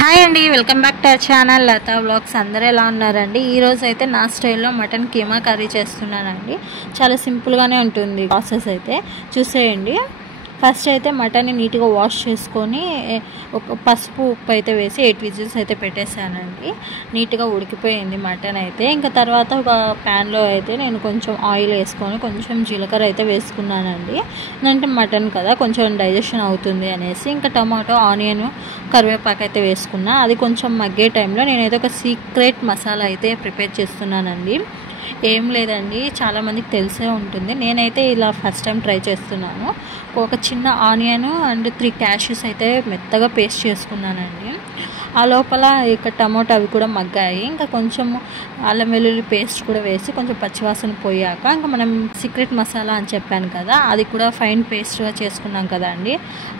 Hi అండి, welcome back to our channel Latha vlogs. అందరూ ఎలా ఉన్నారండి? ఈరోజు అయితే నా స్టైల్లో మటన్ కీమా కర్రీ చేస్తున్నానండి. చాలా సింపుల్గానే ఉంటుంది ప్రాసెస్. అయితే చూసేయండి. ఫస్ట్ అయితే మటన్ని నీట్గా వాష్ చేసుకొని ఒక పసుపు ఉప్పు అయితే వేసి 8 విజిల్స్ అయితే పెట్టేశానండి. నీట్గా ఉడికిపోయింది మటన్ అయితే. ఇంకా తర్వాత ఒక ప్యాన్లో అయితే నేను కొంచెం ఆయిల్ వేసుకొని కొంచెం జీలకర్ర అయితే వేసుకున్నానండి. అంటే మటన్ కదా, కొంచెం డైజెషన్ అవుతుంది అనేసి ఇంకా టమాటో, ఆనియన్, కరివేపాకు అయితే వేసుకున్నా. అది కొంచెం మగ్గే టైంలో నేనైతే ఒక సీక్రెట్ మసాలా అయితే ప్రిపేర్ చేస్తున్నానండి. ఏం లేదండి, చాలామందికి తెలిసే ఉంటుంది. నేనైతే ఇలా ఫస్ట్ టైం ట్రై చేస్తున్నాను. ఒక చిన్న ఆనియన్ అండ్ 3 క్యాష్యూస్ అయితే మెత్తగా పేస్ట్ చేసుకున్నానండి. ఆ లోపల ఇక టమాటో అవి కూడా మగ్గాయి. ఇంకా కొంచెం అల్లం వెల్లుల్లి పేస్ట్ కూడా వేసి కొంచెం పచ్చివాసన పోయాక ఇంకా మనం సీక్రెట్ మసాలా అని చెప్పాను కదా, అది కూడా ఫైన్ పేస్ట్గా చేసుకున్నాం కదా అండి,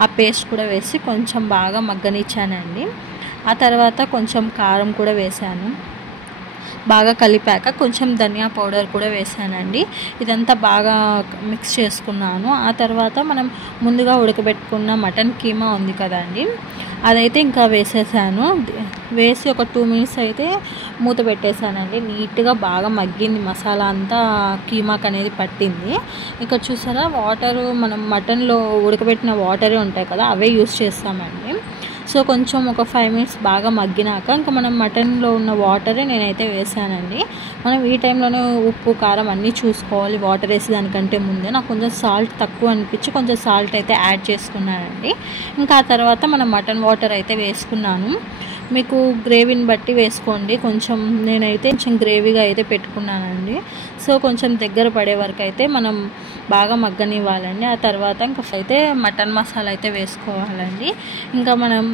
ఆ పేస్ట్ కూడా వేసి కొంచెం బాగా మగ్గనిచ్చానండి. ఆ తర్వాత కొంచెం కారం కూడా వేసాను. బాగా కలిపాక కొంచెం ధనియా పౌడర్ కూడా వేసానండి. ఇదంతా బాగా మిక్స్ చేసుకున్నాను. ఆ తర్వాత మనం ముందుగా ఉడకబెట్టుకున్న మటన్ కీమా ఉంది కదండి, అదైతే ఇంకా వేసేసాను. వేసి ఒక 2 మినిట్స్ అయితే మూత పెట్టేశానండి. నీట్గా బాగా మగ్గింది, మసాలా అంతా కీమాకి అనేది పట్టింది. ఇక్కడ చూసారా, వాటరు మనం మటన్లో ఉడకబెట్టిన వాటరే ఉంటాయి కదా, అవే యూస్ చేస్తామండి. సో కొంచెం ఒక 5 మినిట్స్ బాగా మగ్గినాక ఇంకా మనం మటన్లో ఉన్న వాటరే నేనైతే వేసానండి. మనం ఈ టైంలోనే ఉప్పు కారం అన్నీ చూసుకోవాలి వాటర్ వేసి దానికంటే ముందే. నాకు కొంచెం సాల్ట్ తక్కువ అనిపించి కొంచెం సాల్ట్ అయితే యాడ్ చేసుకున్నానండి. ఇంకా ఆ తర్వాత మనం మటన్ వాటర్ అయితే వేసుకున్నాను. మీకు గ్రేవీని బట్టి వేసుకోండి. కొంచెం నేనైతే కొంచెం గ్రేవీగా అయితే పెట్టుకున్నానండి. సో కొంచెం దగ్గర పడే వరకు అయితే మనం బాగా మగ్గనివ్వాలండి. ఆ తర్వాత ఇంకా అయితే మటన్ మసాలా అయితే వేసుకోవాలండి. ఇంకా మనం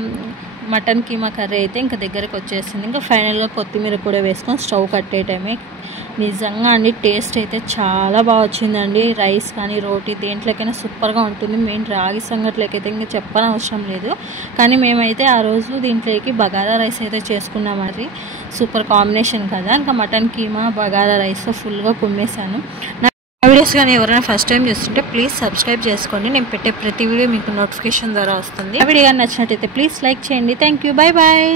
మటన్ కీమా కర్రీ అయితే ఇంకా దగ్గరకు వచ్చేసింది. ఇంకా ఫైనల్గా కొత్తిమీర కూడా వేసుకొని స్టవ్ కట్టే టైమే. నిజంగా అండి, టేస్ట్ అయితే చాలా బాగా వచ్చిందండి. రైస్ కానీ రోటీ దేంట్లోకైనా సూపర్గా ఉంటుంది. మెయిన్ రాగి సంగట్లోకైతే ఇంకా చెప్పనవసరం లేదు. కానీ మేమైతే ఆ రోజు దీంట్లోకి బగారా రైస్ అయితే చేసుకున్నాం. మరి సూపర్ కాంబినేషన్ కదా. ఇంకా మటన్ కీమా బగారా రైస్ ఫుల్గా కుమ్మేశాను. వీడియోస్ కానీ ఎవరైనా ఫస్ట్ టైం చూస్తుంటే ప్లీజ్ సబ్స్క్రైబ్ చేసుకోండి. నేను పెట్టే ప్రతి వీడియో మీకు నోటిఫికేషన్ ద్వారా వస్తుంది. ఆ వీడియో కానీ నచ్చినట్టయితే ప్లీజ్ లైక్ చేయండి. Thank you, bye bye.